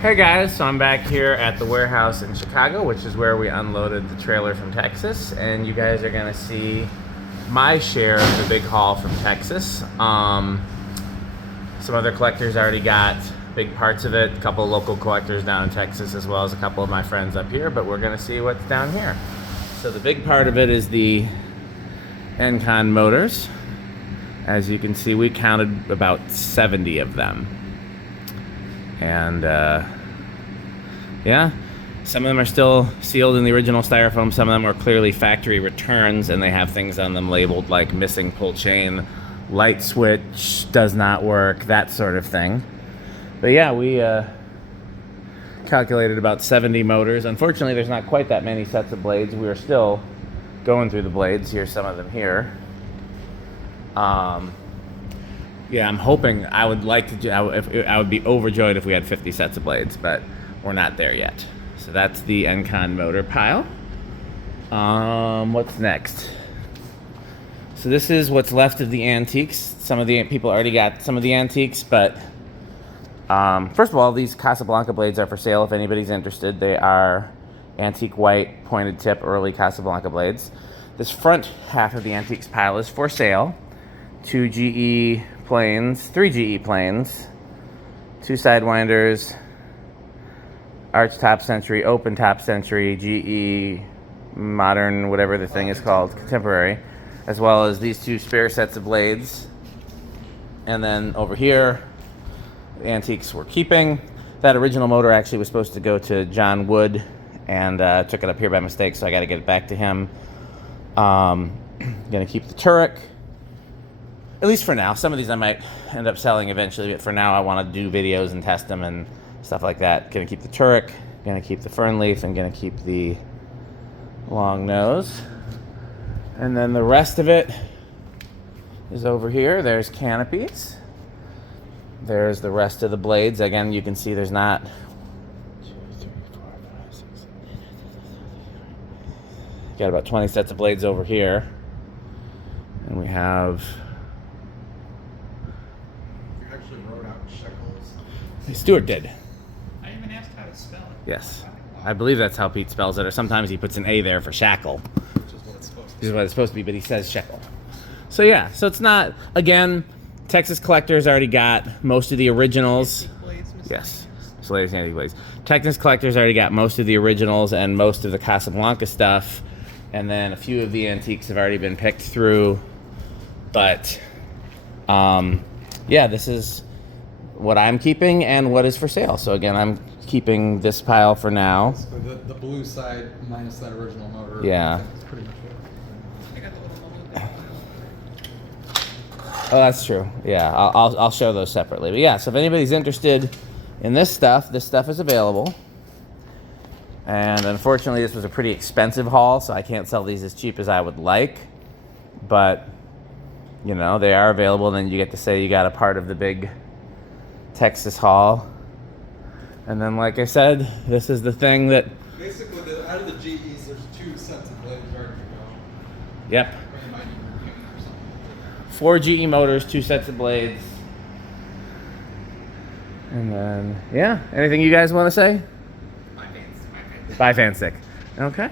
Hey guys, so I'm back here at the warehouse in Chicago, which is where we unloaded the trailer from Texas, and you guys are gonna see my share of the big haul from Texas. Some other collectors already got big parts of it, a couple of local collectors down in Texas, as well as a couple of my friends up here, but we're gonna see what's down here. So the big part of it is the Encon motors. As you can see, we counted about 70 of them. And yeah, some of them are still sealed in the original styrofoam. Some of them are clearly factory returns, and they have things on them labeled like missing pull chain, light switch does not work, that sort of thing. But yeah, we calculated about 70 motors. Unfortunately, there's not quite that many sets of blades. We are still going through the blades. Here's some of them here. Yeah, I'm hoping, I would be overjoyed if we had 50 sets of blades, but we're not there yet. So that's the Encon motor pile. What's next? So this is what's left of the antiques. Some of the people already got some of the antiques, but first of all, these Casablanca blades are for sale if anybody's interested. They are antique white, pointed tip, early Casablanca blades. This front half of the antiques pile is for sale. 2 GE planes, 3 GE planes, 2 sidewinders, arch top century, open top century, GE modern, whatever the thing is called, contemporary, as well as these 2 spare sets of blades. And then over here, the antiques we're keeping. That original motor actually was supposed to go to John Wood, and took it up here by mistake, so I got to get it back to him. Gonna keep the Turek. At least for now. Some of these I might end up selling eventually, but for now I want to do videos and test them and stuff like that. Gonna keep the Turek, gonna keep the fern leaf, and gonna keep the long nose. And then the rest of it is over here. There's canopies. There's the rest of the blades. Again, you can see there's not 1, 2, 3, 4, 5, 6, 7, 8. Got about 20 sets of blades over here. And we have... Stuart did. I even asked how to spell it. Yes. I believe that's how Pete spells it, or sometimes he puts an A there for shackle. Which is what it's supposed to be. Which is what it's supposed to be, but he says shekel. So yeah, so it's not, again, Texas Collectors already got most of the originals. Yes. So latest antique blades. Texas Collectors already got most of the originals and most of the Casablanca stuff. And then a few of the antiques have already been picked through. But yeah, this is what I'm keeping and what is for sale. So again, I'm keeping this pile for now. So the blue side minus that original motor. Yeah. That's pretty much it. I got the little motor. Oh, that's true. Yeah, I'll show those separately. But yeah, so if anybody's interested in this stuff is available. And unfortunately, this was a pretty expensive haul, so I can't sell these as cheap as I would like. But, you know, they are available, and then you get to say you got a part of the big Texas haul. And then, like I said, this is the thing that... Basically, out of the GEs, there's 2 sets of blades ready to go. Yep. Or you might need repaint or something. 4 GE motors, 2 sets of blades. And then, yeah. Anything you guys want to say? My fans. Bye, Fansick. Okay.